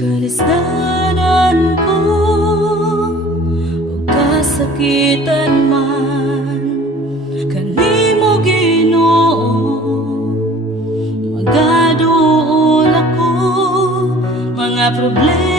Kalisdanan ko o kasakitan man, kanimo Ginoo magaduol ako, mga problema